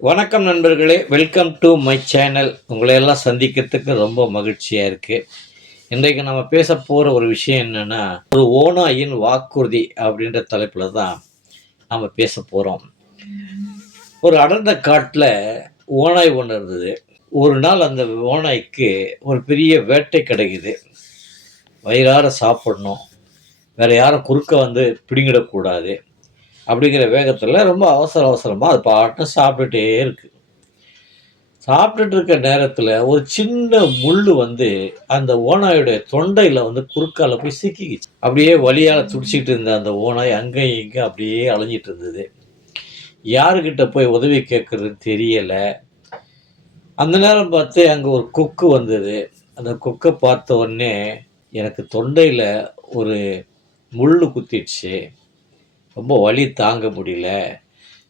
வணக்கம் நண்பர்களே welcome to my channel உங்களை எல்லாம் சந்திக்கிறதுக்கு ரொம்ப மகிழ்ச்சியாக இருக்குது இன்றைக்கு நம்ம பேச போகிற ஒரு விஷயம் என்னென்னா ஒரு ஓனாயின் வாக்குறுதி அப்படின்ற தலைப்பில் தான் நம்ம பேச போகிறோம் ஒரு அடர்ந்த காட்டில் ஓனாய் ஒன்று இருந்தது. ஒரு நாள் அந்த ஓனாய்க்கு ஒரு பெரிய வேட்டை கிடைக்குது. வயிறார சாப்பிடணும். வேறு யாரும் குறுக்க வந்து பிடுங்கிடக்கூடாது. அப்படிங்கிற வேகத்தில் ரொம்ப அவசர அவசரமாக அது பாட்டு சாப்பிட்டுட்டே இருக்கு. சாப்பிட்டுட்டு இருக்க நேரத்தில் ஒரு சின்ன முள் வந்து அந்த ஓனாயுடைய தொண்டையில் வந்து குறுக்கால போய் சிக்கிக்கிச்சு. அப்படியே வழியால் துடிச்சிக்கிட்டு இருந்த அந்த ஓனாய் அங்கேயும் இங்கே அப்படியே அலைஞ்சிட்டு இருந்தது. யாருக்கிட்ட போய் உதவி கேட்குறதுன்னு தெரியலை. அந்த நேரம் பார்த்து அங்கே ஒரு கொக்கு வந்தது. அந்த கொக்கை பார்த்த உடனே எனக்கு தொண்டையில் ஒரு முள் குத்திடுச்சு. ரொம்ப வலி தாங்க முடியல.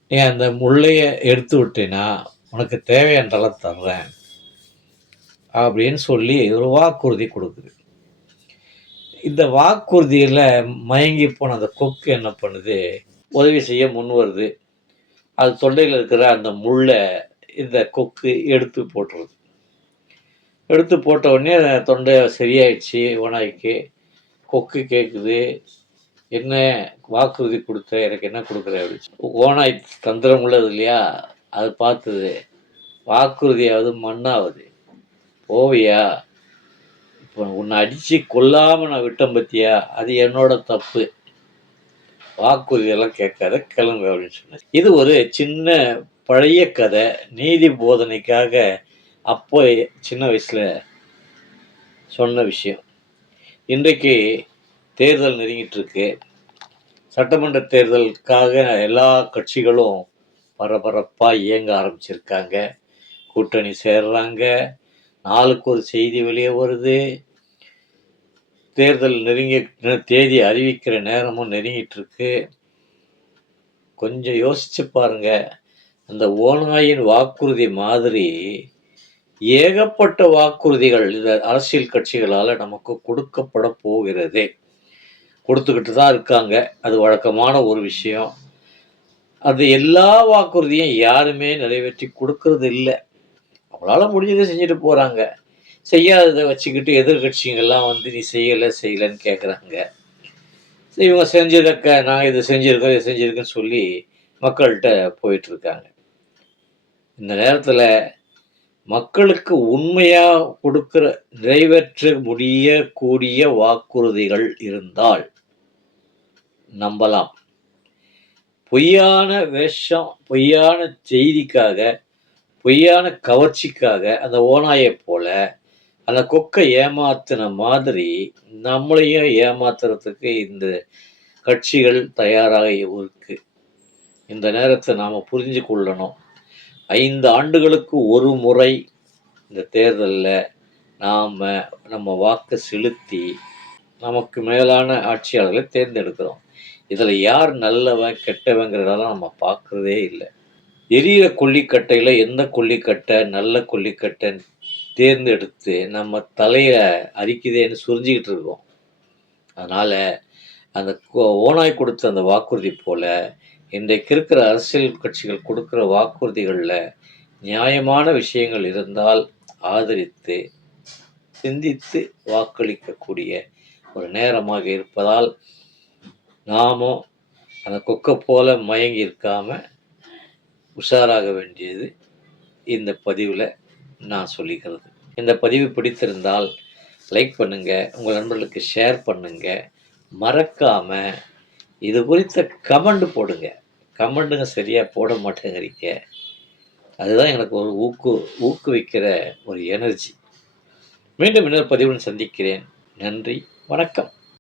நீ அந்த முள்ளையை எடுத்து விட்டேன்னா உனக்கு தேவையான்றலாம் தர்றேன். அப்படின்னு சொல்லி ஒரு வாக்குறுதி கொடுக்குது. இந்த வாக்குறுதியில் மயங்கி போன அந்த கொக்கு என்ன பண்ணுது? உதவி செய்ய முன் வருது. அது தொண்டையில் இருக்கிற அந்த முள்ளை இந்த கொக்கு எடுத்து போட்டுருது. எடுத்து போட்ட உடனே தொண்டை சரியாயிடுச்சு உணவுக்கு கொக்கு கேட்குது என்ன வாக்குறுதி கொடுத்த எனக்கு என்ன கொடுக்குற அப்படின்னு ஓனாய் தந்திரம் உள்ளது இல்லையா? அது பார்த்தது. வாக்குறுதியாவது மண்ணாவது. போவியா? இப்போ உன்னை அடித்து கொல்லாமல் நான் விட்டேன் பத்தியா? அது என்னோட தப்பு. வாக்குறுதியெல்லாம் கேட்காத கிளம்பு அப்படின்னு சொன்னேன் இது ஒரு சின்ன பழைய கதை. நீதி போதனைக்காக அப்போ சின்ன வயசில் சொன்ன விஷயம். இன்றைக்கு தேர்தல் நெருங்கிட்டு இருக்கு சட்டமன்ற தேர்தலுக்காக எல்லா கட்சிகளும் பரபரப்பாக இயங்க ஆரம்பிச்சிருக்காங்க. கூட்டணி சேர்றாங்க. நாளுக்கு ஒரு செய்தி வெளியே வருது. தேர்தல் நெருங்கி தேதி அறிவிக்கிற நேரமும் நெருங்கிட்டு இருக்கு கொஞ்சம் யோசிச்சு பாருங்க. அந்த ஓனாயின் வாக்குறுதி மாதிரி ஏகப்பட்ட வாக்குறுதிகள் இந்த அரசியல் கட்சிகளால் நமக்கு கொடுக்கப்பட போகிறது. கொடுத்துக்கிட்டு தான் இருக்காங்க. அது வழக்கமான ஒரு விஷயம். அது எல்லா வாக்குறுதியும் யாருமே நிறைவேற்றி கொடுக்கறது இல்லை. அவங்களால முடிஞ்சதை செஞ்சுட்டு போகிறாங்க செய்யாததை வச்சுக்கிட்டு எதிர்கட்சிங்கெல்லாம் வந்து நீ செய்யலை செய்யலைன்னு கேட்குறாங்க இவங்க செஞ்சதக்க நான் இதை செஞ்சுருக்கோம் இதை செஞ்சுருக்கேன்னு சொல்லி மக்கள்கிட்ட போயிட்டுருக்காங்க இந்த நேரத்தில் மக்களுக்கு உண்மையாக கொடுக்குற நிறைவேற்ற முடியக்கூடிய வாக்குறுதிகள் இருந்தால் நம்பலாம். பொய்யான வேஷம் பொய்யான செய்திக்காக பொய்யான கவர்ச்சிக்காக அந்த ஓனாயை போல அந்த கொக்கை ஏமாத்தின மாதிரி நம்மளையும் ஏமாத்துறதுக்கு இந்த கட்சிகள் தயாராக இருக்கு. இந்த நேரத்தை நாம் புரிஞ்சு கொள்ளணும். ஐந்து ஆண்டுகளுக்கு ஒரு முறை இந்த தேர்தலில் நாம் நம்ம வாக்கு செலுத்தி நமக்கு மேலான ஆட்சியாளர்களை தேர்ந்தெடுக்கிறோம். இதில் யார் நல்லவன் கெட்டவங்கிறதெல்லாம் நம்ம பார்க்குறதே இல்லை. எரியிற கொல்லிக்கட்டையில் எந்த கொல்லிக்கட்டை நல்ல கொல்லிக்கட்டை தேர்ந்தெடுத்து நம்ம தலையை அரிக்குதேன்னு சுரிஞ்சிக்கிட்டு இருக்கோம். அதனால் அந்த கோ- ஓனாய் கொடுத்த அந்த வாக்குறுதி போல் இன்றைக்கு இருக்கிற அரசியல் கட்சிகள் கொடுக்குற வாக்குறுதிகளில் நியாயமான விஷயங்கள் இருந்தால் ஆதரித்து சிந்தித்து வாக்களிக்கக்கூடிய ஒரு நேரமாக இருப்பதால் நாமும் அந்த கொக்கை போல மயங்கி இருக்காமல் உஷாராக வேண்டியது இந்த பதிவில் நான் சொல்லிக்கிறது. இந்த பதிவு பிடித்திருந்தால் லைக் பண்ணுங்கள் உங்கள் நண்பர்களுக்கு ஷேர் பண்ணுங்கள் மறக்காமல் இது குறித்த கமெண்ட் போடுங்க. கமெண்ட்டுங்க சரியாக போட மாட்டேங்கிறீங்க. அதுதான் எனக்கு ஒரு ஊக்கு ஊக்குவிக்கிற ஒரு எனர்ஜி. மீண்டும் இன்னொரு பதிவுடன் சந்திக்கிறேன். நன்றி வணக்கம்.